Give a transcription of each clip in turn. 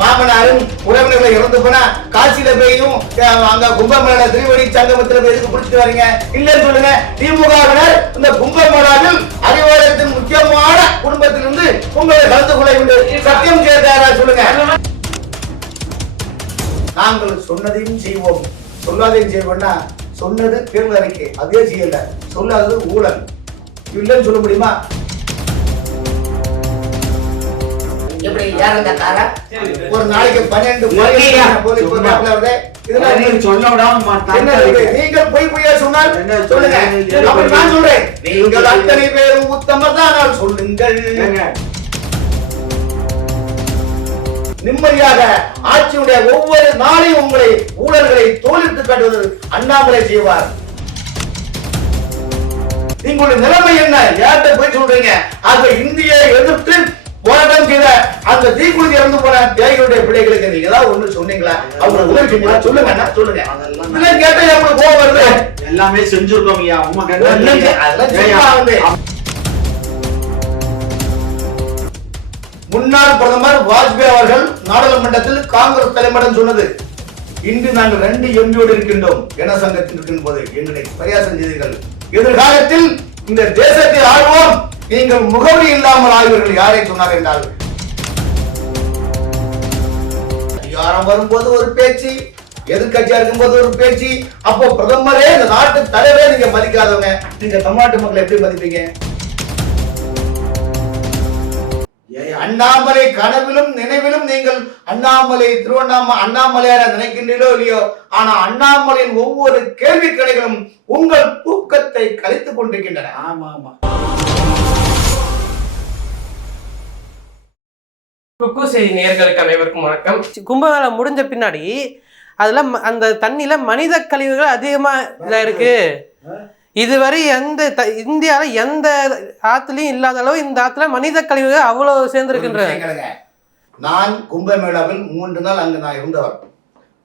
மாமனாரும் உறவினர்களை இறந்து போனா காசியில போயும் அங்க கும்பமேளா திருவடி சங்கமத்துல போய் எதுக்கு பிடிச்சிட்டு வரீங்க? இல்லன்னு சொல்லுங்க. திமுகவினர் இந்த கும்பமேளாவில் அறிவாலயத்தின் முக்கியமான குடும்பத்திலிருந்து உங்களை கலந்து கொள்ள வேண்டும் சத்தியம் செய்தாரா சொல்லுங்க. நாங்கள் சொன்னதையும் செய்வோம், சொல்லாதையும் செய்வோம்னா சொன்னது தேர்தல் அறிக்கை அதே செய்யல, சொல்லாதது ஊழல். இல்லன்னு சொல்ல முடியுமா? எப்படி யாரங்க காரா ஒரு நாளைக்கு 12 போலீஸ் வருது. இதெல்லாம் சொல்ல விடாம மாட்டாங்க. நீங்கள் போய் பொய்யா சொன்னால் சொல்லுங்க. அப்ப நான் சொல்றேன், நீங்கள் அத்தனை பேரும் உத்தமர் தான் சொல்லுங்கள். நிம்மதியாக ஆட்சியுடைய ஒவ்வொரு நாளையும் உங்களை ஊழல்களை தோலிட்டு காட்டுவது அண்ணாமலை செய்வார். நீங்களுடைய நிலைமை என்ன? யார்கிட்ட போய் சொல்றீங்க? ஆக இந்தியை எதிர்த்து போராட்டம் செய்த அந்த தீக்குளித்து இறந்து போன தியாகிகளுடைய பிள்ளைகளுக்கு நீங்க ஏதாவது ஒண்ணு சொன்னீங்களா? அவங்க உதவி செஞ்சீங்களா? சொல்லுங்க அண்ணா, சொல்லுங்க. இதெல்லாம் கேட்டா எப்படி கோவம் வருது? எல்லாமே செஞ்சிருக்கோம் ஐயா. முன்னாள் பிரதமர் வாஜ்பாய் அவர்கள் நாடாளுமன்றத்தில் காங்கிரஸ் தலைமையிடம் சொன்னது, இன்று நாங்கள் 2 எம்பியோடு இருக்கின்றோம், ஜனசங்கத்தில் இருக்கின்ற போது எங்களை பரியாசம் செய்தீர்கள். எதிர்காலத்தில் இந்த தேசத்தை ஆழ்வோம், நீங்கள் முகவரி இல்லாமல் ஆய்வர்கள். யாரை சொன்னார் என்றால், அதிகாரம் வரும்போது ஒரு பேச்சு, எதிர்கட்சியா இருக்கும்போது ஒரு பேச்சு. அப்போ பிரதமரே இந்த நாட்டு தலைவரே நீங்க மதிக்காதவங்க, நீங்க தமிழ்நாட்டு மக்களை எப்படி மதிப்பீங்க? அண்ணாமலை கனவிலும் நினைவிலும் நீங்கள் அண்ணாமலை அண்ணாமலையார நினைக்கின்றீர்களோ இல்லையோ, ஆனா அண்ணாமலையின் ஒவ்வொரு கேள்வி கணைகளும் உங்கள் தூக்கத்தை கழித்துக் கொண்டிருக்கின்றன. ஆமா ஆமா. குக்கு செய்தி நேயர்களுக்கு அனைவருக்கும் வணக்கம். கும்பமேளா முடிஞ்ச பின்னாடி அதுல அந்த தண்ணியில மனித கழிவுகள் அதிகமா இருக்கு. இதுவரை இந்தியாவில எந்த ஆத்துலயும் இல்லாத அளவு இந்த ஆத்துல மனித கழிவுகள் அவ்வளவு சேர்ந்திருக்கின்றன. நான் கும்பமேளாவில் 3 நாள் அங்கு நான் இருந்தவர்.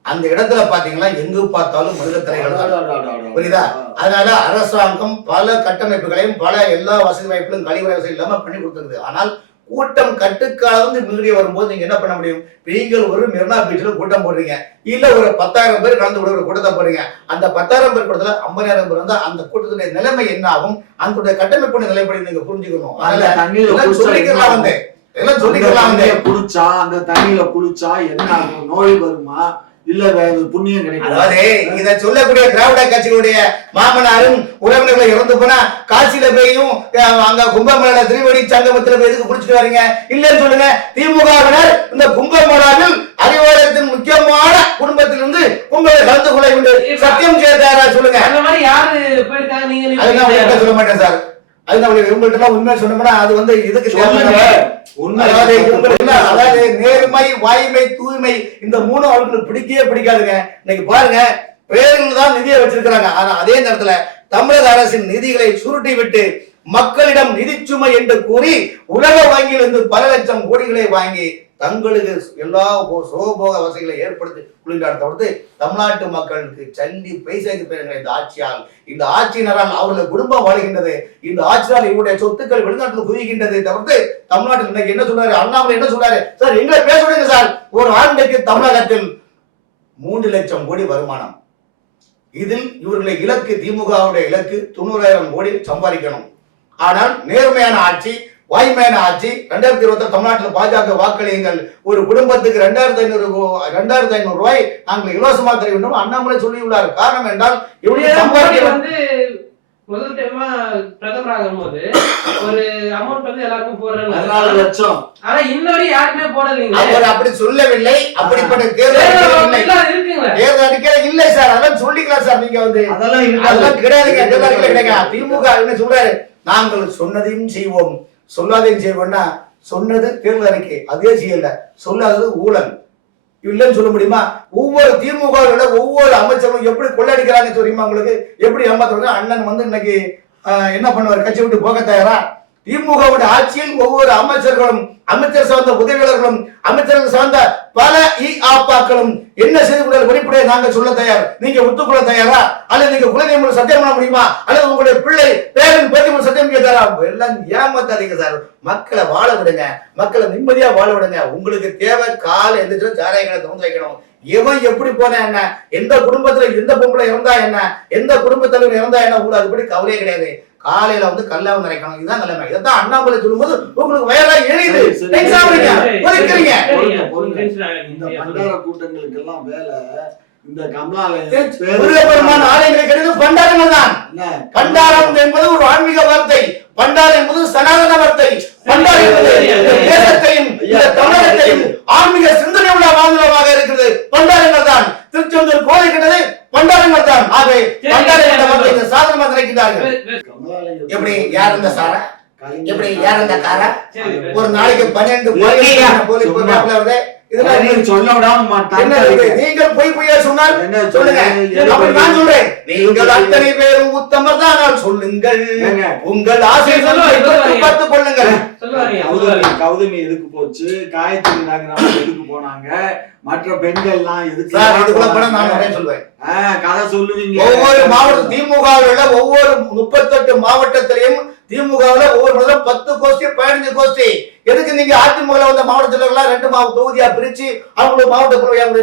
அந்த இடத்துல பாத்தீங்கன்னா எங்கு பார்த்தாலும் மனித தலைகள், புரியுதா? அதனால அரசாங்கம் பல கட்டமைப்புகளையும் பல எல்லா வசதி வாய்ப்புகளும் கழிவுறை வசதி இல்லாம பண்ணி கொடுத்துருது. ஆனால் கூட்டம் கட்டுக்கால மீடியா வரும்போது நீங்க என்ன பண்ண முடியும்? நீங்கள் ஒரு மெரினா பீச்ல கூட்டம் போடுறீங்க, இல்ல ஒரு 10,000 பேர் கலந்து விட ஒரு கூட்டத்தை போடுறீங்க. அந்த 10,000 பேர் கூட்டத்துல 50,000 பேர் வந்தா அந்த கூட்டத்துடைய நிலைமை என்ன ஆகும்? அந்த கட்டமைப்பு நிலைப்படி நீங்க புரிஞ்சுக்கணும். அதனால சொல்லிக்கலாம் வந்து எல்லாம் சொல்லிக்கலாம் வந்து குளிச்சா அந்த தண்ணியில குளிச்சா என்ன ஆகும்? நோய் வருமா இல்ல புண்ணியம் கிடைக்கும்? அதாவது இத சொல்லக்கூடிய திராவிட கட்சிகளுடைய மாமனாரும் உறவினர்களை இறந்து போனா காசியில போயும் அங்க கும்பமேளா திருவடி சங்கமத்துல போய் எதுக்கு பிடிச்சிட்டு வரீங்க? இல்லன்னு சொல்லுங்க. திமுகவினர் இந்த கும்பமேளாவில் அறிவாலயத்தின் முக்கியமான குடும்பத்திலிருந்து உங்களை கலந்து கொள்ள வேண்டும் சத்தியம் செய்தாரா சொல்லுங்க. அந்த மாதிரி யாரு போயிருக்காங்க? நீங்க அதுதான் சொல்ல மாட்டேன் சார். இவங்கள்ட்ட உண்மை சொன்னோம்னா அது வந்து இதுக்கு அதாவது நேர்மை, வாய்மை, தூய்மை இந்த 3 அவர்களுக்கு பிடிக்கவே பிடிக்காதுங்க. இன்னைக்கு பாருங்க, பேர்கள் தான் நிதியை வச்சிருக்கிறாங்க. ஆனா அதே நேரத்துல தமிழக அரசின் நிதிகளை சுருட்டி விட்டு மக்களிடம் நிதிச்சுமை என்று கூறி உலக வங்கியிலிருந்து பல லட்சம் கோடிகளை வாங்கி தங்களுக்கு எல்லா சோபோக வசதிகளை ஏற்படுத்தி குளிர்காலத்தோடு தமிழ்நாட்டு மக்களுக்கு சல்லி பைசாக்கு பெறுகிற இந்த ஆட்சியால், இந்த ஆட்சியினரால் அவர்கள் குடும்பம் வாழ்கின்றது. இந்த ஆட்சியால் இவருடைய சொத்துக்கள் வெளிநாட்டில் குவிகின்றது தவிர்த்து தமிழ்நாட்டில் இன்னைக்கு என்ன சொல்றாரு அண்ணாமலை? என்ன சொல்றாரு? சார் எங்களை பேசுறீங்க சார். ஒரு ஆண்டுக்கு தமிழகத்தில் 3 லட்சம் கோடி வருமானம். இதில் இவர்களை இலக்கு, திமுகவுடைய இலக்கு 90,000 கோடி சம்பாதிக்கணும். ஆனால் நேர்மையான ஆட்சி, வாய்மையான ஆட்சி. 2020 தமிழ்நாட்டில் பாஜக வாக்களியுங்கள், ஒரு குடும்பத்துக்கு 2,500 ரூபாய் நாங்கள் இலவசமா தர வேண்டும் அண்ணாமலை சொல்லியுள்ளார். காரணம் என்றால் முதல் டைமா பிரதமர் ஆகும்போது ஒரு அமௌண்ட் வந்து எல்லாருக்கும் போடுறாங்க 14 லட்சம். ஆனா இன்னொரு யாருமே போடலீங்க. அவர் அப்படி சொல்லவில்லை. அப்படிப்பட்ட தேர்தல் அறிக்கை இல்லை சார். அதெல்லாம் சொல்லிக்கலாம் சார். நீங்க வந்து அதெல்லாம் கிடையாதுங்க. திமுக என்ன சொல்றாரு? நாங்கள் சொன்னதையும் செய்வோம், சொல்லாதையும் செய்வோம்னா சொன்னது தேர்தல் அறிக்கை அதே செய்யல, சொல்லாதது ஊழல். இல்லன்னு சொல்ல முடியுமா? ஒவ்வொரு திமுக ஒவ்வொரு அமைச்சரும் எப்படி கொள்ளடிக்கிறாங்க தெரியுமா உங்களுக்கு? எப்படி ஏமாத்துறாங்க? அண்ணன் வந்து இன்னைக்கு என்ன பண்ணுவார்? கட்சி விட்டு போக தயாரா? திமுகவுடைய ஆட்சியில் ஒவ்வொரு அமைச்சர்களும், அமைச்சர் சார்ந்த உதவியாளர்களும், அமைச்சர்கள் சார்ந்த பல ஆப்பாக்களும் என்ன செய்து கொண்டால் வெளிப்படையை நாங்கள் சொல்ல தயார். நீங்க ஒத்துக்கொள்ள தயாரா? அல்லது நீங்க குழந்தை மூலம் சத்தியம் பண்ண முடியுமா? அல்லது உங்களுடைய பிள்ளை பேரன் பேத்தி மூலம் சத்தியம் கேட்காரா? எல்லாம் ஏமாத்தாதீங்க சார். மக்களை வாழ விடுங்க, மக்களை நிம்மதியா வாழ விடுங்க. உங்களுக்கு தேவை கால் எந்திரிச்சு சாராயங்களை திறந்து வைக்கணும். எவன் எப்படி போனா என்ன, எந்த குடும்பத்துல எந்த பொம்பளை இறந்தா என்ன, எந்த குடும்ப தலைவர் இறந்தா என்ன, உங்களுக்கு அதுபடி கவலையே கிடையாது. காலையில வந்து கல்லாவும் நினைக்கணும். இதுதான் நிலைமை. இதான் அண்ணாமலை சொல்லும்போது உங்களுக்கு வயலா எழுது இந்த பண்டார கூட்டங்களுக்கு எல்லாம் வேலை. இந்த முருகப்பெருமான் ஆலயங்கள் கிடையாது, பண்டாரங்கள் தான். பண்டாரம் என்பது ஒரு ஆன்மீக வார்த்தை. பண்டாரம் என்பது சனாதன வார்த்தை. பண்டாரம் என்பது தேசத்தையும் தமிழகத்தையும் ஆன்மீக சிந்தனை உள்ள மாநிலமாக இருக்கிறது. பண்டாரங்கள் தான். திருச்செந்தூர் கோயில் கிடையாது, பண்டாரங்கள் தான். ஆகவே பண்டாரம் சாதனமாக நினைக்கிறார்கள். எப்படி யார் இந்த சாரா, எப்படி யார் இந்த காரா? ஒரு நாளைக்கு 12 சொல்ல விடாம மாட்டாங்க. நீங்கள் பொய்யா சொன்னால் சொல்லுங்க. நான் சொல்றேன், நீங்கள் அத்தனை பேரும் உத்தமர் தான் சொல்லுங்கள். உங்கள் ஆசை பார்த்து கொள்ளுங்கள். கௌதமி எதுக்கு போச்சு, காயத்ரி நாகராஜ் எதுக்கு போனாங்க, மற்ற பெண்கள் எல்லாம் எதுக்கு நான் சொல்லுவேன். கதை சொல்லுவீங்க. ஒவ்வொரு மாவட்ட திமுகவில் ஒவ்வொரு 38 மாவட்டத்திலையும் திமுகவில் ஒவ்வொரு முதல்ல 10 கோஷ்டி 15 கோஷ்டி. எதுக்கு நீங்க அதிமுக வந்த மாவட்டத்தில் 2 தொகுதியா பிரிச்சு அவங்களுக்கு மாவட்ட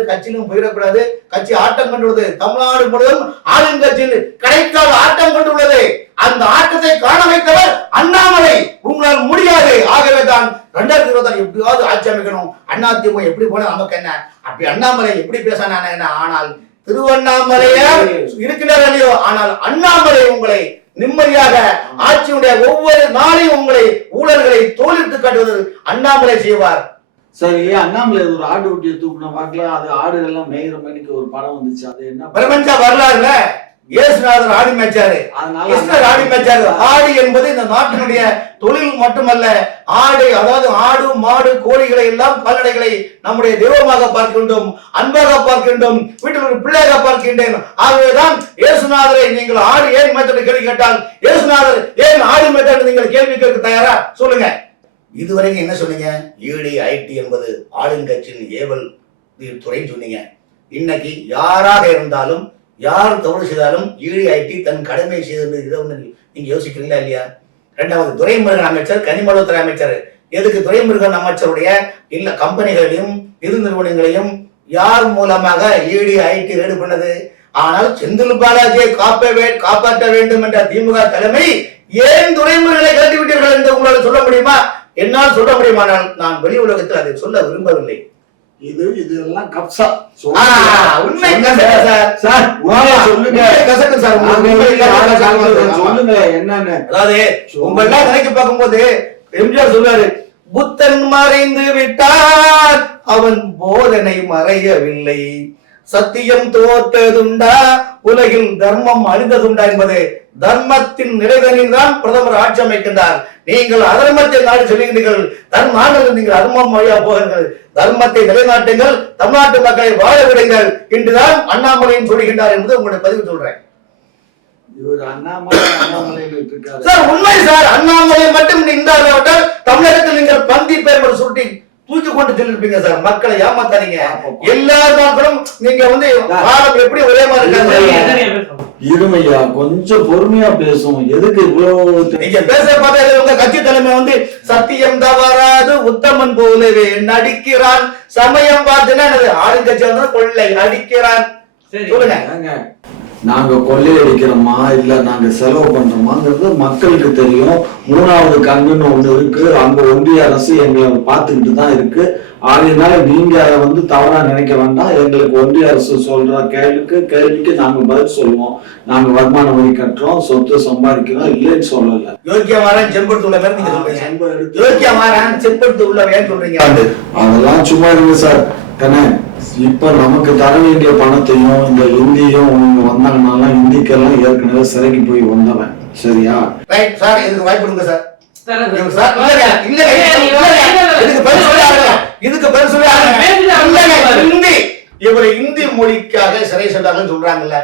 கட்சியிலும் போயிடக்கூடாது. கட்சி ஆட்டம் கொண்டுள்ளது. தமிழ்நாடு முழுவதும் ஆளுங்கட்சியில் கிடைத்தால் ஆட்டம் கொண்டுள்ளது. அந்த ஆட்டத்தை காண வைத்தவர் அண்ணாமலை. உங்களால் முடியாது. ஆகவே தான் 2026 எப்படியாவது ஆட்சி அமைக்கணும். அதிமுக எப்படி போன நமக்கு என்ன, அப்படி அண்ணாமலை எப்படி பேசினா என்ன. ஆனால் திருவண்ணாமலையா இருக்கிறார் இல்லையோ, ஆனால் அண்ணாமலை உங்களை நிம்மதியாக ஆட்சியுடைய ஒவ்வொரு நாளையும் உங்களை ஊழல்களை தோலிட்டு காட்டுவது அண்ணாமலை செய்வார். சரி, அண்ணாமலை ஒரு ஆடு குட்டியை தூக்குன பார்க்கலாம். அது ஆடுகள் எல்லாம் மேய்கிற மணிக்கு ஒரு படம் வந்துச்சு. அது என்ன பிரபஞ்ச வரலாறுல இயேசுநாதர் ஆடி மேய்ச்சாரு, கிருஷ்ணர் ஆடி மேய்ச்சாரு. ஆடு என்பது இந்த நாட்டினுடைய தொழில் மட்டுமல்ல. ஆடு அதாவது ஆடு மாடு கோழிகளை எல்லாம் கால்நடைகளை நம்முடைய தெய்வமாக பார்க்கின்றோம், அன்பாக பார்க்கின்றோம், வீட்டில் ஒரு பிள்ளையாக பார்க்கின்றேன். ஆகவேதான் இயேசுநாதரை நீங்கள் ஆடு ஏன் மேய்ச்சல் கேள்வி கேட்டால், இயேசுநாதர் ஏன் ஆடு மேய்ச்சல் நீங்கள் கேள்வி கேட்க தயாரா? சொல்லுங்க. இதுவரைக்கும் என்ன சொன்னீங்க? ஈடி ஐடி என்பது ஆளுங்கட்சியின் ஏவல் துறை சொன்னீங்க. இன்னைக்கு யாராக இருந்தாலும் யார் தவறு செய்தாலும் ஈடி ஐடி தன் கடமை செய்தது. இதை ஒண்ணு நீங்க யோசிக்கிறீங்களா இல்லையா? 2வது துரைமுருகன் அமைச்சர், கனிமவளத்துறை அமைச்சர். எதுக்கு துரைமுருகன் அமைச்சருடைய இல்ல கம்பெனிகளையும் நிதி நிறுவனங்களையும் யார் மூலமாக ஈடி ஐடி ரெடி பண்ணது? ஆனால் செந்தில் பாலாஜியை காப்பாற்ற வேண்டும் என்ற திமுக தலைமை ஏன் துரைமுருகனை கட்டி விட்டீர்கள் என்று உங்களால் சொல்ல முடியுமா? என்னால் சொல்ல முடியுமானால் நான் வெளி உலகத்தில் அதை சொல்ல விரும்பவில்லை. இதெல்லாம் கப்சா உண்மை சார். சொல்லுங்க சொல்லுங்க என்னன்னு. அதாவது உங்க எல்லாம் நினைக்க பார்க்கும்போது எம்ஜிஆர் சொல்றாரு, புத்தன் மறைந்து விட்டார், அவன் போதனை மறையவில்லை, சத்தியம் தோற்றதுண்டா, உலகில் தர்மம் அழிந்ததுண்டா என்பது தர்மத்தின் நிலைதனில் தான் பிரதமர் ஆட்சி அமைக்கின்றார். நீங்கள் அதர்மத்தை நாடு சொல்லுகிறீர்கள், தர்மானங்கள் நீங்கள் அதர்மம் வழியா போகிறீர்கள். தர்மத்தை நிலைநாட்டுங்கள், தமிழ்நாட்டு மக்களை வாழ விடுங்கள் என்றுதான் அண்ணாமலையும் சொல்லுகின்றார் என்பது உங்களுடைய பதிவு சொல்றேன். சார் உண்மை சார். அண்ணாமலை மட்டும் இருந்தால் தமிழகத்தில் நீங்கள் பந்தி பேர் சுருட்டி தூக்கி கொண்டு சொல்லிருப்பீங்க சார். மக்களை ஏமாத்தாதீங்க. எல்லா நாட்களும் நீங்க வந்து எப்படி ஒரே மாதிரி இருக்காங்க. இருமையா கொஞ்சம் பொறுமையா பேசும். எதுக்கு இவ்வளவு நீங்க பேச பார்த்தா உங்க கட்சி தலைமை வந்து சத்தியம் தவறாது உத்தமன் போலவே நடிக்கிறான், சமயம் பார்த்துன்னா ஆளுங்கட்சி வந்து கொள்ளை அடிக்கிறான். சொல்லுங்க. நாங்க கொள்ளையடிக்கிறோமா இல்ல நாங்க செலவு பண்றோமாங்கிறது மக்களுக்கு தெரியும். 3வது கண்ணுன்னு ஒண்ணு இருக்கு. அங்க ஒன்றிய அரசு எங்களை பார்த்துக்கிட்டு தான் இருக்கு. ஆகையினால நீங்க அதை வந்து தவறா நினைக்க வேண்டாம். எங்களுக்கு ஒன்றிய அரசு சொல்ற கேள்விக்கு நாங்க பதில் சொல்லுவோம். நாங்க வருமான வரி கட்டுறோம், சொத்து சம்பாதிக்கிறோம், இல்லைன்னு சொல்லல. யோக்கியமாறன் செம்படுத்து உள்ள பேர் நீங்க சொல்றீங்க. யோக்கியமாறன் செம்படுத்து உள்ள பேர் சொல்றீங்க. அதெல்லாம் சும்மா இருக்கு சார். கண்ணே, இப்ப நமக்கு தர வேண்டிய பணத்தையும் இந்த இந்தியும் வந்தாங்கனால இந்திக்கெல்லாம் ஏற்கனவே சிறைக்கு போய் வந்தவன். சரியா? Right sir. இதுக்கு வாய்ப்பு கொடுங்க சார். இந்தி மொழிக்காக சிறை சென்றாங்கன்னு சொல்றாங்கல்ல.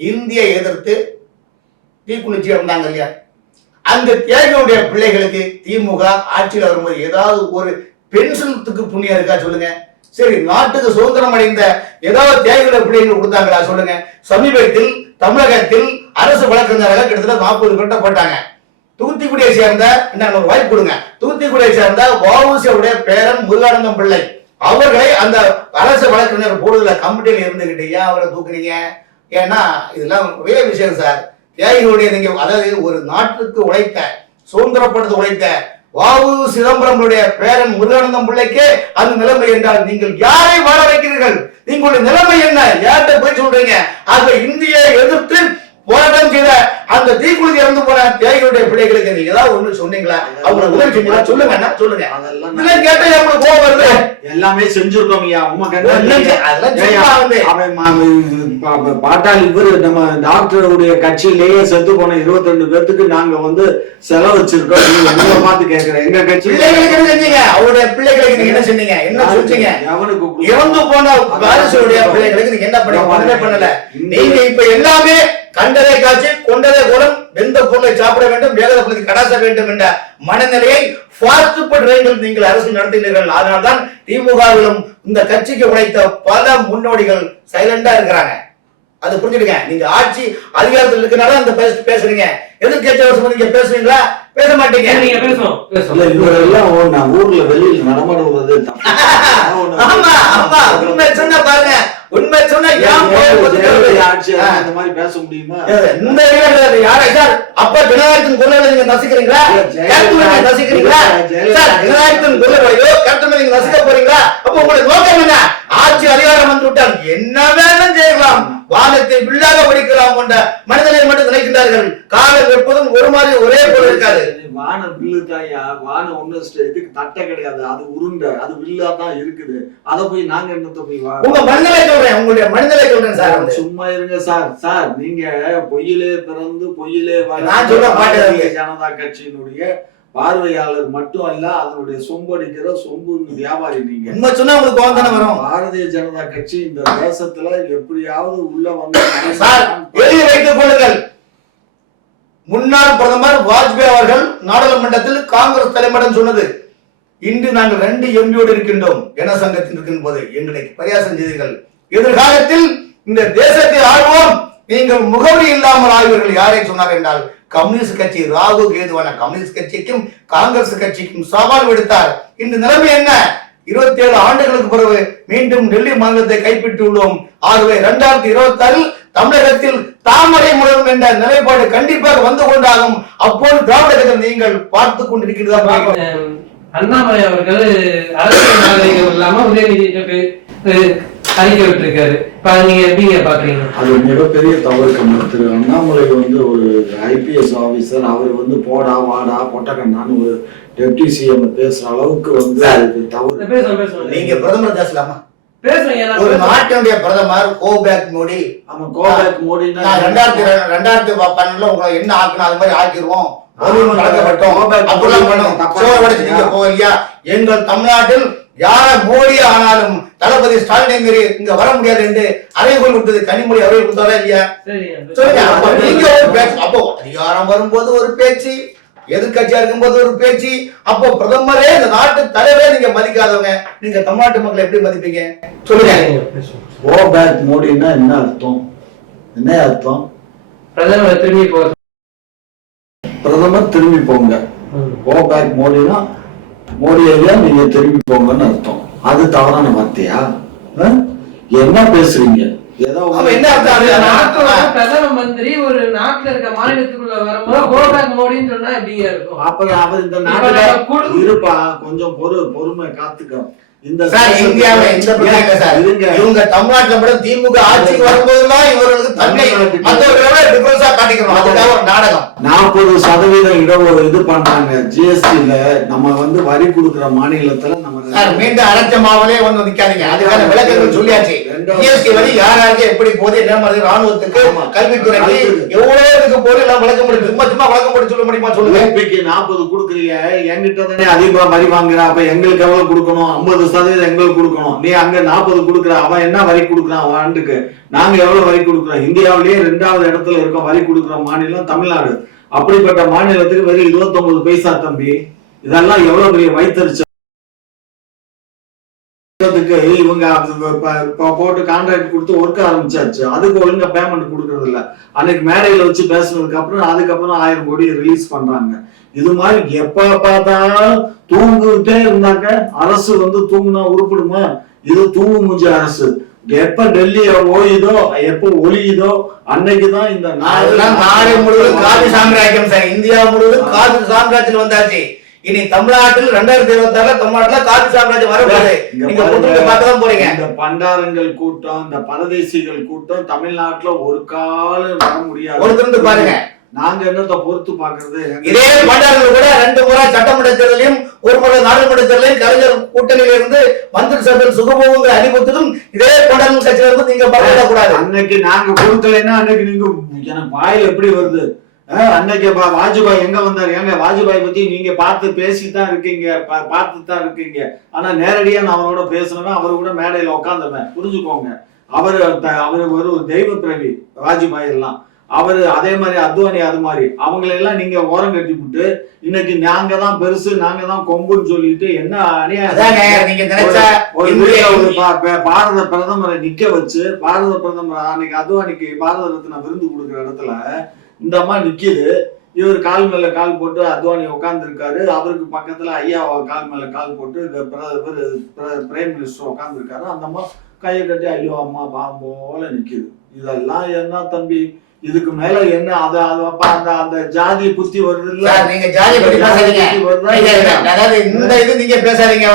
இந்தியை எதிர்த்து தீக்குளிச்சி இருந்தாங்க இல்லையா? அந்த தியாகிகளுடைய பிள்ளைகளுக்கு திமுக ஆட்சியில் வரும்போது ஏதாவது ஒரு பென்ஷனுக்கு புண்ணியம் இருக்கா சொல்லுங்க. சரி, நாட்டுக்கு சுதந்திரம் அடைந்த ஏதாவது தியாகிகளுடைய பிள்ளைகள் கொடுத்தாங்களா சொல்லுங்க. சமீபத்தில் தமிழகத்தில் அரசு வழக்கறிஞர்கள் கிட்டத்தட்ட 40 பேர் போட்டாங்க. தூத்துக்குடியை சேர்ந்த ஒரு வாய்ப்பு கொடுங்க. தூத்துக்குடியை சேர்ந்த வஉசியுடைய பேரன் முருகானந்தம் பிள்ளை அவர்களை அந்த அரசு வழக்கறிஞர் போடுதல கமிட்டியில் இருந்துகிட்டு ஏன் அவரை தூக்குறீங்க? ஏன்னா இதெல்லாம் ஒரே விஷயம் சார். தியாகிகளுடைய நீங்க அதாவது ஒரு நாட்டுக்கு உழைத்த சுதந்திரப்படுத்த உழைத்த வஉ சிதம்பரமுடைய பேரன் முருகானந்தம் பிள்ளைக்கே அந்த நிலைமை என்றால் நீங்கள் யாரை வாழ வைக்கிறீர்கள்? நீங்களுடைய நிலைமை என்ன? யார்கிட்ட போய் சொல்றீங்க? ஆக இந்தியை எதிர்த்து போராட்டம் செய்த அந்த தீக்குளிர் இறந்து போன தியாகிகளுடைய பிள்ளைகளுக்கு நீங்க ஏதாவது ஒண்ணு சொன்னீங்களா? அவங்க உதவி செஞ்சீங்களா? சொல்லுங்க என்ன சொல்லுங்க. இதெல்லாம் கேட்டா எவ்வளவு கோவம் வருது. எல்லாமே செஞ்சிருக்கோம் ஐயா. பாட்டாளி இவரு நம்ம டாக்டருடைய கட்சியிலேயே செத்து போன 22 பேர்த்துக்கு நாங்க வந்து செலவு வச்சிருக்கோம். நீங்க பார்த்து கேட்கிறேன் எங்க கட்சி பிள்ளைகளுக்கு என்ன செஞ்சீங்க? அவருடைய பிள்ளைகளுக்கு நீங்க என்ன செஞ்சீங்க? என்ன சொல்றீங்க? அவனுக்கு இறந்து போன வாரிசுடைய பிள்ளைகளுக்கு நீங்க என்ன பண்ணல? நீங்க இப்ப எல்லாமே கண்டதை காட்சி கொண்டதை குணம் வெந்த பொருளை சாப்பிட வேண்டும் வேகத பொருளுக்கு கடாச வேண்டும் என்ற மனநிலையை நீங்கள் அரசு நடத்துகிறீர்கள். அதனால்தான் திமுகவிலும் இந்த கட்சிக்கு உழைத்த பல முன்னோடிகள் சைலண்டா இருக்கிறாங்க. அது புரிஞ்சுடுங்க. நீங்க ஆட்சி அதிகாரத்தில் இருக்கனால அந்த பேசுறீங்க. எதிர்கட்சி நீங்க பேசுறீங்களா? பேச மாட்டீங்க. நீங்க பேசணும். நான் ஊர்ல வெளியில் நடமாடுவது ஆமா ஆமா உண்மை சொன்னா பாருங்க. உண்மை சொன்னா அந்த மாதிரி பேச முடியுமா? இந்த யாரை சார் அப்ப ஜனநாயகத்தின் கொள்கை நீங்க நசிக்கிறீங்களா? நசிக்கிறீங்களா சார்? ஜனநாயகத்தின் கொள்கையோ கேப்டன் நீங்க நசிக்க போறீங்களா? அப்ப உங்களுக்கு நோக்கம் என்ன? ஆட்சி அதிகாரம் வந்து விட்டால் என்ன வேணும் செய்யலாம், வானத்தை வில்லாக படிக்கலாம் கொண்ட மனிதனை மட்டும் நினைக்கின்றார்கள். காலம் எப்போதும் ஒரு மாதிரி ஒரே போல இருக்காது. வான வில்லு தாயா, வான ஒண்ணு இதுக்கு தட்டை கிடையாது, அது உருண்டை, அது வில்லா தான் இருக்குது. அதை போய் நாங்க என்னத்த போய் உங்க மனிதனை சொல்றேன், உங்களுடைய மனிதனை சொல்றேன் சார். சும்மா இருங்க சார். சார் நீங்க பொய்யிலே பிறந்து பொய்யிலே ஜனதா கட்சியினுடைய பார்வையாளர் மட்டும் அல்ல, அதனுடைய சொம்படிக்கிற சொம்பு வியாபாரி. நீங்க சொன்னா உங்களுக்கு கோவம் வரும். பாரதிய ஜனதா கட்சி இந்த தேசத்துல எப்படியாவது உள்ள வந்து வைத்துக் கொள்ளுங்கள். முன்னாள் பிரதமர் வாஜ்பாய் அவர்கள் நாடாளுமன்றத்தில் காங்கிரஸ் தலைமையிடம் சொன்னது, இன்று நாங்கள் 2 எம்பியோடு இருக்கின்றோம், ஜனசங்கத்தில் இருக்கின்ற போது எங்களை பரியாசம் செய்தீர்கள். எதிர்காலத்தில் இந்த தேசத்தை ஆழ்வோம், நீங்கள் முகவரி இல்லாமல் ஆய்வர்கள். யாரை சொன்னார் என்றால் கம்யூனிஸ்ட் கட்சி. ராகு கேதுவான கம்யூனிஸ்ட் கட்சிக்கும் காங்கிரஸ் கட்சிக்கும் சவால் விடுத்தார். இந்த நிலைமை என்ன? 27 ஆண்டுகளுக்கு பிறகு மீண்டும் டெல்லி மாநிலத்தை கைப்பற்றியுள்ளோம். ஆகவே 2026 தமிழகத்தில் தாமரை மலரும் என்ற நிலைப்பாடு கண்டிப்பாக வந்து கொண்டாகும். அப்போது திராவிட கட்சி நீங்கள் பார்த்து கொண்டிருக்கிறதா? அண்ணாமலை அவர்கள் அரசியல் இல்லாம உதயநிதி அறிக்கை விட்டுருக்காரு. நீங்க எப்படிங்க பாக்குறீங்க? அது மிகப்பெரிய தவறு. திரு அண்ணாமலை வந்து ஒரு IPS ஆபீசர். அவர் வந்து போடா வாடா பொட்டக்கண்ணான்னு ஒரு டெப்டி சிஎம் பேசுற அளவுக்கு வந்து தவறு. நீங்க பிரதமர் பேசலாமா? ஒரு நாட்டினுடைய பிரதமர் கோபேக் மோடி. ஆமா, கோபேக் மோடி 2012 உங்களை என்ன ஆக்கணும் அது மாதிரி ஆக்கிடுவோம். எங்கள் தமிழ்நாட்டில் யார மோடி ஆனாலும் தளபதி ஸ்டாலின் இங்க வர முடியாது என்று அறைகோள் கொடுத்தது கனிமொழி அவரை கொடுத்தாரா இல்லையா? சொல்லுங்க. அப்போ அதிகாரம் வரும்போது ஒரு பேச்சு, எதிர்கட்சியா இருக்கும்போது ஒரு பேச்சு. அப்போ பிரதமரே இந்த நாட்டு தலைவரே நீங்க மதிக்காதவங்க, நீங்க தமிழ்நாட்டு மக்களை எப்படி மதிப்பீங்க? சொல்லுங்க. கோபேக் மோடினா என்ன அர்த்தம்? என்ன அர்த்தம்? பிரதமர் திரும்பி போக. பிரதமர் திரும்பி போங்க. கோபேக் மோடினா மோடி ஐயா நீங்க திரும்பி போங்கன்னு அர்த்தம். அது தவறான வார்த்தையா? என்ன பேசுறீங்க? பிரதம மந்திரி ஒரு நாட்டுல இருக்க மாநிலத்துக்குள்ள வரும்போது கோபேக் மோடின்னு சொன்னா எப்படிங்க இருக்கும்? அப்ப அவர் இந்த நாட்டுல இருப்பா, கொஞ்சம் பொறுமை காத்துக்க. இவங்க தமிழ்நாட்டுல கூட திமுக ஆட்சிக்கு வரும்போதுதான் இவர்களுக்கு தன்னை மற்றவர்களோட டிஃபரன்ஸா காட்டிக்கணும். அதுக்காக ஒரு நாடகம். 40% இது பண்றாங்க ஜிஎஸ்டில. நம்ம வந்து வரி கொடுக்கிற மாநிலத்துல நம்ம மீண்டும் அரைச்சமாவலே வந்து நிக்காதீங்க. அதுக்கான விளக்கங்கள் சொல்லியாச்சு. ஜிஎஸ்டி வரி யாராருக்கு எப்படி போது, என்ன மாதிரி ராணுவத்துக்கு, கல்வித்துறைக்கு எவ்வளவு போது எல்லாம் விளக்க முடியும். சும்மா சும்மா விளக்க முடியும் சொல்ல முடியுமா? சொல்லுங்க. 40 கொடுக்குறீங்க, என்கிட்ட தானே அதிகமா வரி வாங்குற. அப்ப எங்களுக்கு எவ்வளவு கொடுக்கணும்? 50% எங்களுக்கு கொடுக்கணும். நீ அங்க 40 கொடுக்குற, அவன் என்ன வரி கொடுக்குறான் ஆண்டுக்கு? நாங்க எவ்வளவு வரி கொடுக்குறோம்? இந்தியாவிலேயே 2வது இடத்துல இருக்கோம் வரி கொடுக்குற மாநிலம் தமிழ்நாடு. அப்படிப்பட்ட மாநிலத்துக்கு வெறும் 29 பைசா தம்பி. இதெல்லாம் எவ்வளவு பெரிய வைத்தறிச்ச இவங்க போட்டு கான்ட்ராக்ட் கொடுத்து ஒர்க் ஆரம்பிச்சாச்சு. அதுக்கு ஒழுங்கா பேமெண்ட் கொடுக்கறது இல்ல. அன்னைக்கு மேடையில வச்சு பேசுனதுக்கு அப்புறம் அதுக்கப்புறம் 1000 கோடி ரிலீஸ் பண்றாங்க. இது மாதிரி எப்ப பார்த்தாலும் தூங்கிட்டே இருந்தாக்க அரசு தூங்குனா உருப்பிடுமா? இது தூங்கு மூஞ்சி அரசு. எப்ப டெல்லி ஓயுதோ எப்ப ஒளியுதோ அன்னைக்குதான் இந்த நாடு முழுவதும் காவி சாம்ராஜ்யம் சார். இந்தியா முழுவதும் காவி சாம்ராஜ்யம் வந்தாச்சு. இனி தமிழ்நாட்டில் 2026 தமிழ்நாட்டுல காவி சாம்ராஜ்யம் வரக்கூடாது. போறீங்க. இந்த பண்டாரங்கள் கூட்டம், இந்த பரதேசிகள் கூட்டம் தமிழ்நாட்டுல ஒரு காலம் வர முடியாது. பொறுத்து பாருங்க. நாங்க என்னத்தை பொறுத்து பாக்குறது? இதே பண்டாரங்கள் கூட 2 முறை சட்டமன்ற தேர்தலையும் 1 முறை நாடாளுமன்ற தேர்தலையும் கலைஞர் கூட்டணியில இருந்து மந்திரி சபையில் சுகபோகங்களை அறிவித்ததும் இதே பண்டாரங்கள் கட்சியில இருந்து நீங்க கூடாது. அன்னைக்கு நாங்க கொடுக்கலைன்னா அன்னைக்கு நீங்க எனக்கு வாயில் எப்படி வருது? அன்னைக்கு வாஜ்பாய் எங்க வந்தாரு? ஏங்க வாஜ்பாய் பத்தி நீங்க பார்த்து பேசித்தான் இருக்கீங்க, பார்த்துதான் இருக்கீங்க. ஆனா நேரடியா நான் அவரோட பேசணும்னா அவரு கூட மேடையில உட்காந்துருவேன். புரிஞ்சுக்கோங்க. அவரு ஒரு தெய்வ பிறவி வாஜ்பாய் எல்லாம். அவரு அதே மாதிரி அத்வானி அது மாதிரி அவங்களெல்லாம் நீங்க ஓரம் கட்டி விட்டு இன்னைக்கு நாங்க தான் பெருசு, நாங்க தான் கொம்புன்னு சொல்லிட்டு என்ன பாரத பிரதமரை நிக்க வச்சு பாரத பிரதமர் அன்னைக்கு அத்வானிக்கு பாரத ரத்னா விருது கொடுக்குற இடத்துல இந்த அம்மா நிக்குது. இவர் கால் மேல கால் போட்டு அத்வானி உட்கார்ந்து இருக்காரு. அவருக்கு பக்கத்துல ஐயா கால் மேல கால் போட்டு பிரைம் மினிஸ்டர் உட்கார்ந்து இருக்காரு. அந்த அம்மா கையை கட்டி ஐயோ அம்மா பாவம் போல நிக்குது. இதெல்லாம் என்ன தம்பி? இதுக்கு மேல என்ன? அந்த ஜாதி புத்தி வருது இல்ல? நீங்க ஜாதி பத்தி அதாவது இந்த இது நீங்க பேசாதீங்க.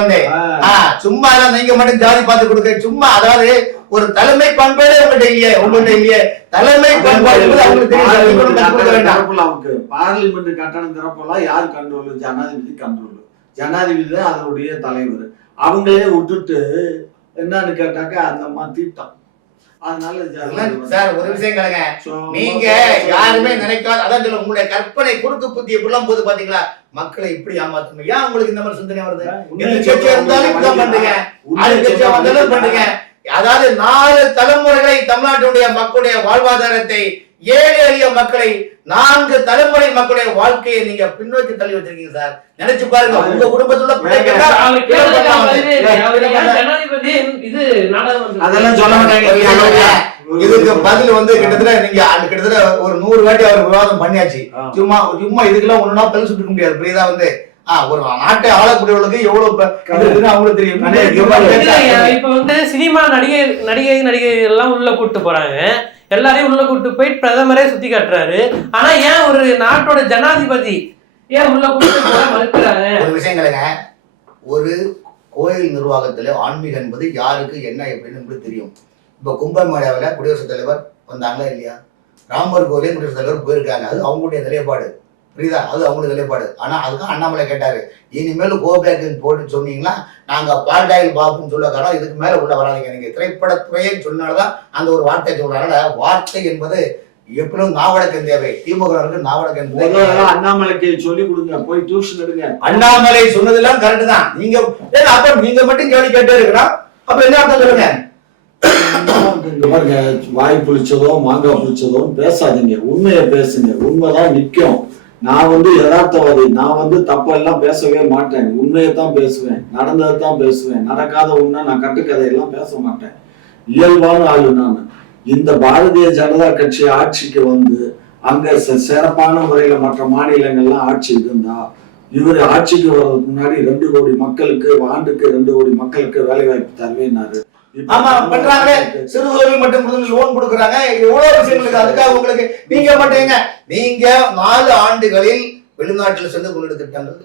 சும்மா நீங்க மட்டும் ஜாதி பார்த்து கொடுக்க சும்மா. அதாவது ஒரு தலைமை பண்பாடு உங்கள்கிட்ட இல்லையே. தலைமை பண்பாடு பார்லிமெண்ட் கட்டணம் திறப்பெல்லாம் யார் கண்ட்ரோல்? ஜனாதிபதி கண்ட்ரோல். ஜனாதிபதி தான் அதனுடைய தலைவர். அவங்களே விட்டுட்டு என்னன்னு கேட்டாக்க அந்த அம்மா தீட்டம். சார் ஒரு விஷயம் கேளுங்க. நீங்க யாருமே நினைக்காத அதான் சொல்ல உங்களுடைய கற்பனை குறுக்கு புத்தி எப்படிலாம் போது பாத்தீங்களா? மக்களை இப்படி ஏமாத்தணும். ஏன் உங்களுக்கு இந்த மாதிரி சிந்தனை வருது? கட்சியா இருந்தாலும் இப்படிதான் பண்றீங்க, ஆளுங்கட்சியா வந்தாலும் பண்றீங்க. அதாவது 4 தலைமுறைகளை தமிழ்நாட்டுடைய மக்களுடைய வாழ்வாதாரத்தை, ஏழை எளிய மக்களை 4 தலைமுறை மக்களுடைய வாழ்க்கையை நீங்க பின்னோக்கி தள்ளி வச்சிருக்கீங்க சார். நினைச்சு பாருங்க. உங்க குடும்பத்துல அதெல்லாம் சொல்ல மாட்டாங்க. இதுக்கு பதில் கிட்டத்தட்ட ஒரு 100 வாட்டி அவர் விவாதம் பண்ணியாச்சு. சும்மா இதுக்கெல்லாம் ஒண்ணுனா பதில் சொல்லிக்க முடியாது. புரியுதா? ஒரு நாட்டை ஆளக்கூடியவர்களுக்கு எவ்வளவு அவங்களுக்கு தெரியும். இப்ப சினிமா நடிகை எல்லாம் உள்ள கூட்டு போறாங்க. எல்லாரையும் உள்ள கூட்டு போய் பிரதமரே சுத்தி காட்டுறாரு. ஆனா ஏன் ஒரு நாட்டோட ஜனாதிபதி ஏன் உள்ள கூட்டு போற மறுக்கிறாங்க? ஒரு விஷயங்களுங்க. ஒரு கோயில் நிர்வாகத்துல ஆன்மீகம் என்பது யாருக்கு என்ன எப்படின்னு தெரியும். இப்ப கும்பமேளாவில் குடியரசுத் தலைவர் வந்தாங்களா இல்லையா? ராமர் கோயிலே குடியரசுத் தலைவர் போயிருக்காங்க. அது அவங்களுடைய நிலைப்பாடு. புரியுதா? அது அவங்களுடைய நிலைப்பாடு. ஆனா அதுதான் அண்ணாமலை கேட்டாரு, இனிமேல் கோபேக்குன்னு போட்டு சொன்னீங்கன்னா நாங்க பால்டாயில் பாப்புன்னு சொல்ல காரணம் இதுக்கு மேல உள்ள வராதிங்க. நீங்க திரைப்படத்துறையே சொன்னால்தான் அந்த ஒரு வார்த்தை சொல்றாங்க. வார்த்தை என்பது எப்படியும் நாவடக்கம் தேவை. திமுக நாவடக்கம் தேவை. அண்ணாமலைக்கு சொல்லி கொடுங்க, போய் டியூஷன் எடுங்க. அண்ணாமலை சொன்னதெல்லாம் கரெக்ட் தான். நீங்க அப்ப நீங்க மட்டும் கேள்வி கேட்டே இருக்கிறோம். அப்ப என்ன அர்த்தம் சொல்லுங்க? பாருங்க, வாய் புளிச்சதோ மாங்காய் புளிச்சதோ பேசாதீங்க. உண்மையை பேசுங்க. உண்மைதான் நிக்கும். நான் யதார்த்தவாதி. நான் தப்பெல்லாம் பேசவே மாட்டேன். உண்மையை தான் பேசுவேன். நடந்ததை தான் பேசுவேன். நடக்காத உண்மை நான் கட்டுக்கதையெல்லாம் பேச மாட்டேன். இயல்பான ஆளு நான். இந்த பாரதிய ஜனதா கட்சி ஆட்சிக்கு அங்க சிறப்பான முறையில மற்ற மாநிலங்கள்லாம் ஆட்சி இருந்தா இவர் ஆட்சிக்கு வர்றதுக்கு முன்னாடி 2 கோடி மக்களுக்கு ஆண்டுக்கு 2 கோடி மக்களுக்கு வேலை வாய்ப்பு தருவேன்னாரு. ஆமா பண்றாங்க. சிறு தொழில் மட்டும் லோன் கொடுக்குறாங்க. எவ்வளவு விஷயங்களுக்கு அதுக்காக உங்களுக்கு நீங்க மாட்டீங்க. நீங்க 4 ஆண்டுகளில் வெளிநாட்டில் சென்று கொண்டு திட்டங்கள்,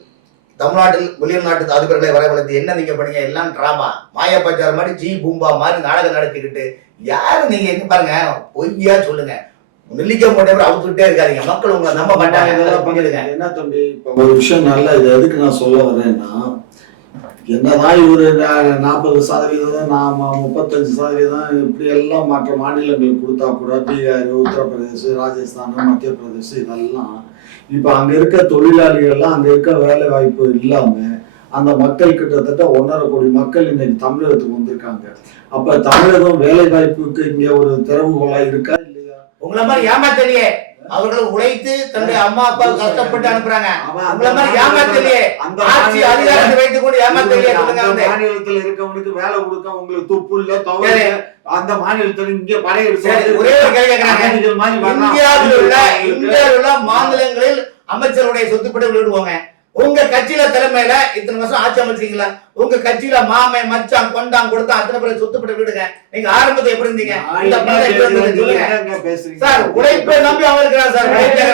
தமிழ்நாட்டில் வெளிநாட்டு அதிபர்களை வரவழைத்து என்ன நீங்க பண்ணீங்க? எல்லாம் டிராமா, மாயப்பச்சார் மாதிரி, ஜி பூம்பா மாதிரி நாடகம் நடத்திக்கிட்டு யாரு நீங்க என்ன பாருங்க, பொய்யா சொல்லுங்க. நெல்லிக்க போட்ட அவுத்துக்கிட்டே இருக்காதீங்க. மக்கள் உங்களை நம்ப மாட்டாங்க. என்ன தம்பி, ஒரு விஷயம் நல்லா இது எதுக்கு நான் சொல்ல வரேன்னா, என்னதான் இவரு 40%, நாம 35% இப்படி எல்லாம் மற்ற மாநிலங்களுக்கு கொடுத்தா கூட, பீகார், உத்தரப்பிரதேச, ராஜஸ்தான், மத்திய பிரதேசம் இதெல்லாம் இப்ப அங்க இருக்க தொழிலாளிகள்லாம் அங்க இருக்க வேலை வாய்ப்பு இல்லாம அந்த மக்கள் கிட்டத்தட்ட 1.5 கோடி மக்கள் இன்னைக்கு தமிழகத்துக்கு வந்திருக்காங்க. அப்ப தமிழகம் வேலை வாய்ப்புக்கு இங்க ஒரு திறவுகோலா இருக்கா இல்லையா? உங்களை மாதிரி ஏமாத்தலையே அவர்கள் உழைத்து தன்னுடைய அம்மா அப்பா கஷ்டப்பட்டு அனுப்புறாங்க. அவன் உங்களை மாதிரி ஏமாத்தலையே, ஆட்சி அதிகாரத்தை வைத்துக் கொண்டு ஏமாத்தலையே. மாநிலத்துல இருக்கவனுக்கு வேலை கொடுக்க உங்களுக்கு துப்பு இல்ல, துவை இல்ல. அந்த மாநிலத்துல இங்க படையெடுத்து ஒரே ஒரு கேள்வி கேட்கிறாங்க. இந்தியாவில் உள்ள மாநிலங்களில் அமைச்சருடைய சொத்துப்படி விடுவாங்க. உங்க கட்சியில தலைமையில இத்தனை வருஷம் ஆட்சி அமைச்சீங்களா? உங்க கட்சியில மாமை மச்சான் கொண்டான் கொடுத்தா அத்தனை பேர் சொத்துப்பட்டு விடுங்க. நீங்க ஆரம்பத்தை எப்படி இருந்தீங்க? சார் உழைப்பை நம்பி அவங்க இருக்கிறாங்க சார். உழைப்பை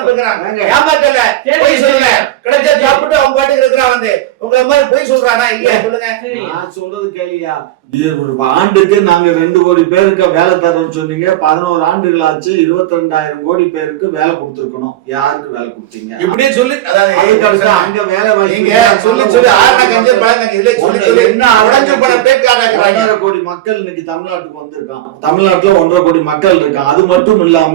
நம்பி இருக்கிறாங்க. ஏமாற்றல, போய் சொல்லுங்க. கிடைச்சா சாப்பிட்டு அவங்க பாட்டுக்கு இருக்கிறான். வந்து உங்களை மாதிரி போய் சொல்றானா இல்லையா சொல்லுங்க. நான் சொல்றது கேளியா, ஒரு ஆண்டுக்கு நாங்க 2 கோடி பேருக்கு வேலை தரோம்னு சொன்னீங்க. 11 ஆண்டுகள் ஆச்சு. 22,000 கோடி பேருக்கு வேலை கொடுத்துருக்கணும். யாருக்கு வேலை கொடுத்தீங்க? இப்படியே சொல்லி அதாவது அங்க வேலை சொல்லி சொல்லி ஆறு கஞ்சி பழங்க இதுல சொல்லி சொல்லி என்ன உடஞ்சு போன பேக்காக 1.5 கோடி மக்கள் இன்னைக்கு தமிழ்நாட்டுக்கு வந்திருக்கான். தமிழ்நாட்டுல 1.5 கோடி மக்கள் இருக்கான். அது மட்டும் இல்லாம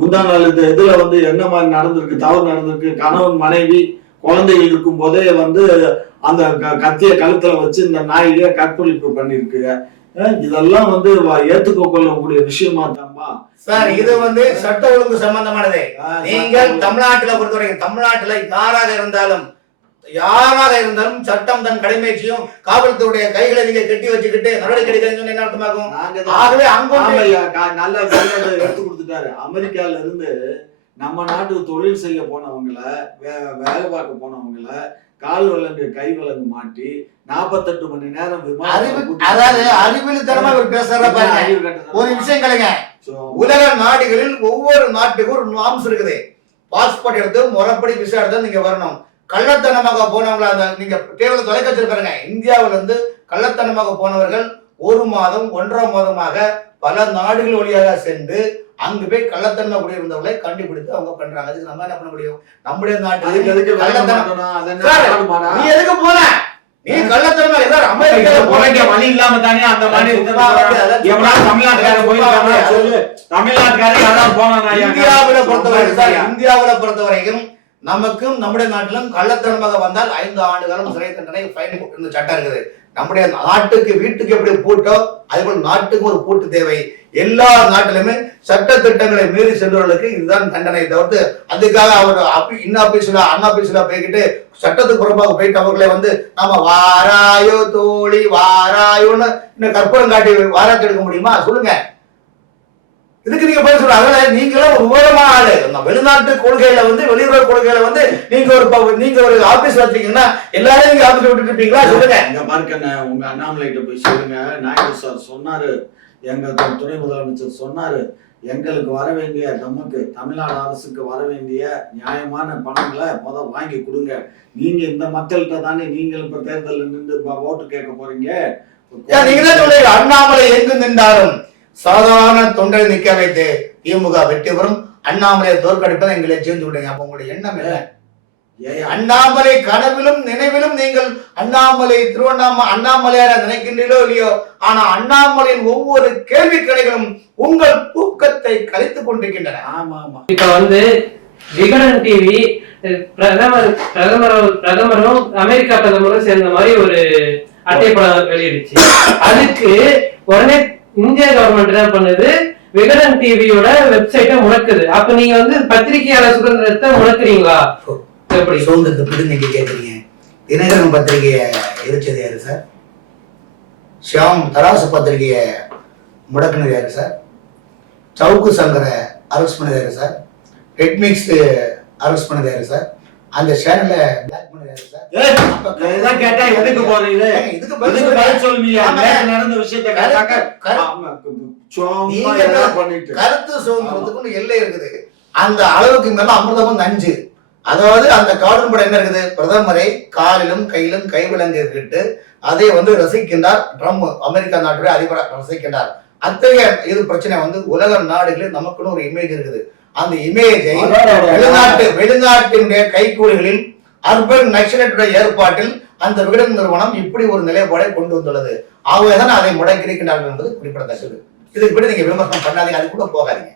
முந்தா நாள் இதுல வந்து என்ன மாதிரி நடந்திருக்கு, தவறு நடந்திருக்கு. கணவன் மனைவி குழந்தைகள் இருக்கும் போதே வந்து அந்த கத்திய கழுத்துல வச்சு இந்த நாயை கற்பழிப்பு பண்ணிருக்கு. இதெல்லாம் வந்து ஏத்துக்க கொள்ளக்கூடிய விஷயமா தான்பா சார். இது வந்து சட்ட ஒழுங்கு சம்பந்தமானது. நீங்கள் தமிழ்நாட்டுல பொறுத்தவரைக்கும் தமிழ்நாட்டுல யாராக இருந்தாலும் சட்டம் தன் கடமை செய்யும். காவல்துறையுடைய கைகளை நீங்க கட்டி வச்சுக்கிட்டு நடவடிக்கை எடுக்கிறீங்கன்னு என்ன அர்த்தமாகும்? ஆகவே அங்க நல்ல எடுத்து கொடுத்துட்டாரு. அமெரிக்கால இருந்து நம்ம நாட்டுக்கு தொழில் செய்ய போனவங்கள, வேலை பார்க்க போனவங்கள கால் விலங்கு கை விலங்கு மாட்டி 48 மணி நேரம் அதாவது அறிவியல்தனமா பேசுற பாருங்க. ஒரு விஷயம் கலைங்க, உலக நாடுகளில் ஒவ்வொரு நாட்டுக்கும் ஒரு நார்ம்ஸ் இருக்குது. பாஸ்போர்ட் எடுத்து முறைப்படி விசா எடுத்து நீங்க வரணும். கள்ளத்தனமாக போனவங்களா நீங்க தேவையான தொலைக்காட்சி பாருங்க. இந்தியாவில இருந்து கள்ளத்தனமாக போனவர்கள் 1 மாதம் 1.5 மாதமாக பல நாடுகள் வழியாக சென்று அங்கு போய் கள்ளத்தன்மை குடியிருந்தவர்களை கண்டுபிடித்து அவங்க பண்றாங்க. அதுக்கு நம்ம என்ன பண்ண முடியும்? நம்முடைய நாட்டுக்கு நீ எதுக்கு போன? நீ கள்ளத்தன்மை சார் அமெரிக்கால போறீங்க வழி இல்லாம தானே அந்த மாதிரி தமிழ்நாட்டுக்கார போயிருக்காங்க சொல்லு. தமிழ்நாட்டுக்கார யாராவது போனா? இந்தியாவில பொறுத்தவரைக்கும் சார், இந்தியாவில பொறுத்தவரைக்கும் நமக்கும் நம்முடைய நாட்டிலும் கள்ளத்தனமாக வந்தால் 5 ஆண்டு காலம் சிறை தண்டனை, ஃபைன் இந்த சட்டம் இருக்குது. நம்முடைய நாட்டுக்கு வீட்டுக்கு எப்படி பூட்டோ அதேபோல் நாட்டுக்கு ஒரு பூட்டு தேவை. எல்லா நாட்டிலுமே சட்ட திட்டங்களை மீறி சென்றவர்களுக்கு இதுதான் தண்டனை. தவிர்த்து அதுக்காக அவர் இன்னாபீஸ்ல அண்ணாபீஸ்ல போய்கிட்டு சட்டத்துக்கு புறம்பாக போயிட்டு அவர்களை வந்து நம்ம வாராயோ தோழி வாராயோன்னு இன்னும் கற்பூரம் காட்டி வாராட்டி எடுக்க முடியுமா? சொல்லுங்க. இதுக்கு நீங்க பதில் சொல்ற. அதனால நீங்களும் ஒரு விவரமான ஆளு. வெளிநாட்டு கொள்கையில வந்து வெளியுறவு கொள்கையில வந்து நீங்க ஒரு ஆபீஸ் வச்சிருக்கீங்கன்னா எல்லாரும் நீங்க ஆபீஸ் விட்டுட்டு இருப்பீங்களா? சொல்லுங்க. இங்க பாருங்க, உங்க அண்ணாமலைகிட்ட போய் சொல்லுங்க. நாயுடு சார் சொன்னாரு, எங்க துணை முதலமைச்சர் சொன்னாரு, எங்களுக்கு வர வேண்டிய நமக்கு தமிழ்நாடு அரசுக்கு வர வேண்டிய நியாயமான பணங்களை வாங்கி கொடுங்க. நீங்க இந்த மக்கள்கிட்ட தானே நீங்கள் இப்ப தேர்தலில் நின்று ஓட்டு கேட்க போறீங்க. நீங்க தான் சொல்றீங்க அண்ணாமலை எங்கு நின்றாலும் சாதாரண தொண்டரை நிக்க வைத்து திமுக வெற்றி பெறும், அண்ணாமலையை தோற்கடிப்பதை எங்களை சேர்ந்து விடுங்க. அப்ப உங்களுடைய எண்ணம் இல்லை. அண்ணாமலை கனவிலும் நினைவிலும் நீங்கள் அண்ணாமலையார நினைக்கின்றீர்களோ இல்லையோ, ஆனா அண்ணாமலையின் ஒவ்வொரு கேள்வி கணைகளும் உங்கள் தூக்கத்தை கலைத்துக் கொண்டிருக்கின்றன. ஆமா ஆமா. இப்ப வந்து விகடன் டிவி பிரதமரும் அமெரிக்கா பிரதமரும் சேர்ந்த மாதிரி ஒரு அட்டைப்படம் வெளியிடுச்சு. அதுக்கு உடனே இந்திய கவர்மெண்ட் என்ன பண்ணுது, விகடன் டிவியோட வெப்சைட்டை முடக்குது. அப்ப நீங்க வந்து பத்திரிகையாளர் சுதந்திரத்தை முடக்குறீங்களா? எப்படி சுதந்திரத்தை பத்தி நீங்க கேக்குறீங்க? தினகரன் பத்திரிகையை எரிச்சது யாரு சார்? ஷியாம் தராசு பத்திரிகையை முடக்குனது யாரு சார்? சவுக்கு சங்கரை அரெஸ்ட் பண்ணது யாரு சார்? ரெட்மிக்ஸ் அரெஸ்ட் பண்ணது யாரு சார்? அந்த சேனல்ல பிளாக் பண்ணது யாரு சார்? இதெல்லாம் கேட்டா எதுக்கு போறீங்க? இதுக்கு பதில் சொல்லுவீங்க. நடந்த விஷயத்தை கருத்து சுதந்திரத்துக்கு எல்லை இருக்குது. அந்த அளவுக்கு மேல அமிர்தமும் நஞ்சு. அதாவது அந்த கார்டூன் படம் என்ன இருக்குது? பிரதமரை காலிலும் கையிலும் கைவிலங்கு இருக்கிட்டு அதை வந்து ரசிக்கின்றார் ட்ரம்ப், அமெரிக்கா நாட்டுடைய அதிபர் ரசிக்கின்றார். அத்தகைய இது பிரச்சனை வந்து உலக நாடுகளில் நமக்குன்னு ஒரு இமேஜ் இருக்குது. அந்த இமேஜை வெளிநாட்டினுடைய கைக்கூலிகளில் அர்பன் நக்சலைட்டுடைய ஏற்பாட்டில் அந்த விகடன் நிறுவனம் இப்படி ஒரு நிலைப்பாடை கொண்டு வந்துள்ளது. ஆகவேதான் அதை முடக்கி இருக்கின்றார்கள் என்பது குறிப்பிடத்தக்கது. இதுக்கு பிறகு நீங்க விமர்சனம் பண்ணாதீங்க, அது கூட போகாதீங்க.